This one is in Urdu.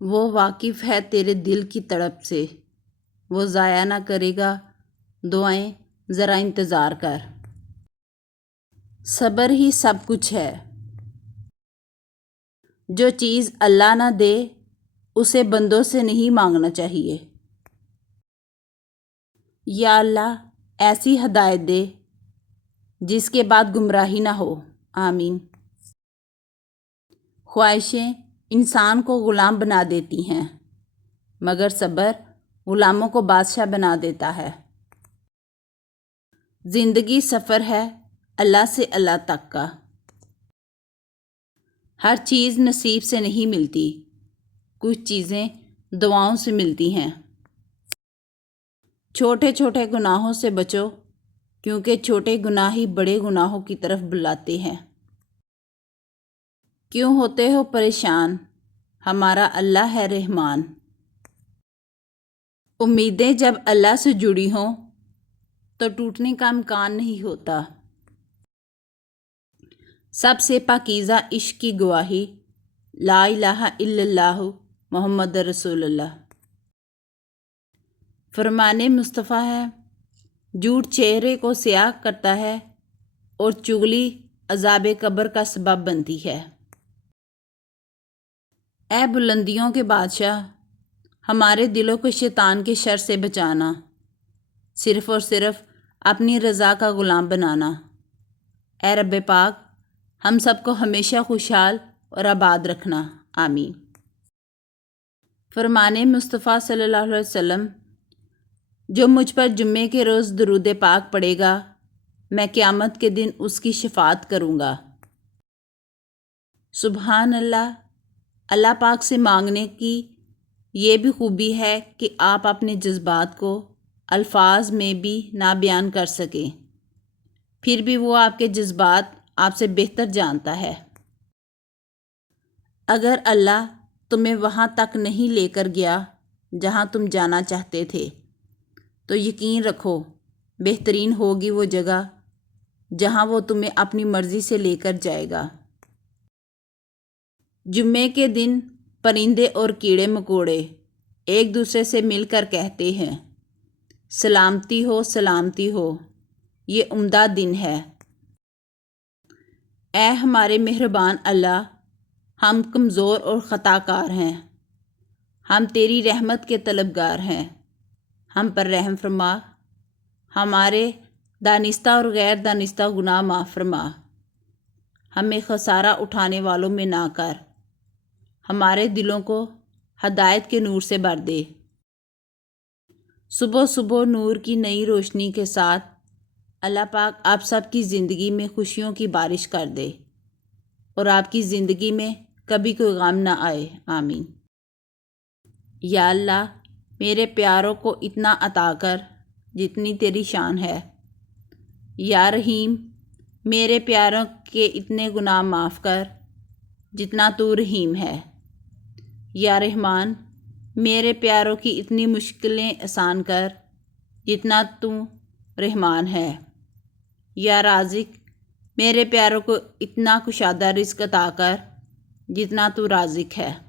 وہ واقف ہے تیرے دل کی تڑپ سے، وہ ضائع نہ کرے گا دعائیں، ذرا انتظار کر۔ صبر ہی سب کچھ ہے۔ جو چیز اللہ نہ دے اسے بندوں سے نہیں مانگنا چاہیے۔ یا اللہ ایسی ہدایت دے جس کے بعد گمراہی نہ ہو، آمین۔ خواہشیں انسان کو غلام بنا دیتی ہیں، مگر صبر غلاموں کو بادشاہ بنا دیتا ہے۔ زندگی سفر ہے اللہ سے اللہ تک کا۔ ہر چیز نصیب سے نہیں ملتی، کچھ چیزیں دعاؤں سے ملتی ہیں۔ چھوٹے چھوٹے گناہوں سے بچو، کیونکہ چھوٹے گناہ ہی بڑے گناہوں کی طرف بلاتے ہیں۔ کیوں ہوتے ہو پریشان، ہمارا اللہ ہے رحمان۔ امیدیں جب اللہ سے جڑی ہوں تو ٹوٹنے کا امکان نہیں ہوتا۔ سب سے پاکیزہ عشق کی گواہی، لا الہ الا اللہ محمد رسول اللہ۔ فرمان مصطفیٰ ہے، جھوٹ چہرے کو سیاہ کرتا ہے اور چغلی عذاب قبر کا سبب بنتی ہے۔ اے بلندیوں کے بادشاہ، ہمارے دلوں کو شیطان کے شر سے بچانا، صرف اور صرف اپنی رضا کا غلام بنانا۔ اے رب پاک، ہم سب کو ہمیشہ خوشحال اور آباد رکھنا، آمین۔ فرمان مصطفیٰ صلی اللہ علیہ وسلم، جو مجھ پر جمعے کے روز درود پاک پڑھے گا میں قیامت کے دن اس کی شفاعت کروں گا۔ سبحان اللہ، اللہ پاک سے مانگنے کی یہ بھی خوبی ہے کہ آپ اپنے جذبات کو الفاظ میں بھی نہ بیان کر سکیں، پھر بھی وہ آپ کے جذبات آپ سے بہتر جانتا ہے۔ اگر اللہ تمہیں وہاں تک نہیں لے کر گیا جہاں تم جانا چاہتے تھے تو یقین رکھو بہترین ہوگی وہ جگہ جہاں وہ تمہیں اپنی مرضی سے لے کر جائے گا۔ جمعے کے دن پرندے اور کیڑے مکوڑے ایک دوسرے سے مل کر کہتے ہیں، سلامتی ہو سلامتی ہو، یہ عمدہ دن ہے۔ اے ہمارے مہربان اللہ، ہم کمزور اور خطا کار ہیں، ہم تیری رحمت کے طلبگار ہیں، ہم پر رحم فرما، ہمارے دانستہ اور غیر دانستہ گناہ معاف فرما، ہمیں خسارہ اٹھانے والوں میں نہ کر، ہمارے دلوں کو ہدایت کے نور سے بھر دے۔ صبح صبح نور کی نئی روشنی کے ساتھ اللہ پاک آپ سب کی زندگی میں خوشیوں کی بارش کر دے اور آپ کی زندگی میں کبھی کوئی غم نہ آئے، آمین۔ یا اللہ میرے پیاروں کو اتنا عطا کر جتنی تیری شان ہے۔ یا رحیم میرے پیاروں کے اتنے گناہ معاف کر جتنا تو رحیم ہے۔ یا رحمان میرے پیاروں کی اتنی مشکلیں آسان کر جتنا تو رحمان ہے۔ یا رازق میرے پیاروں کو اتنا کشادہ رزق عطا کر جتنا تو رازق ہے۔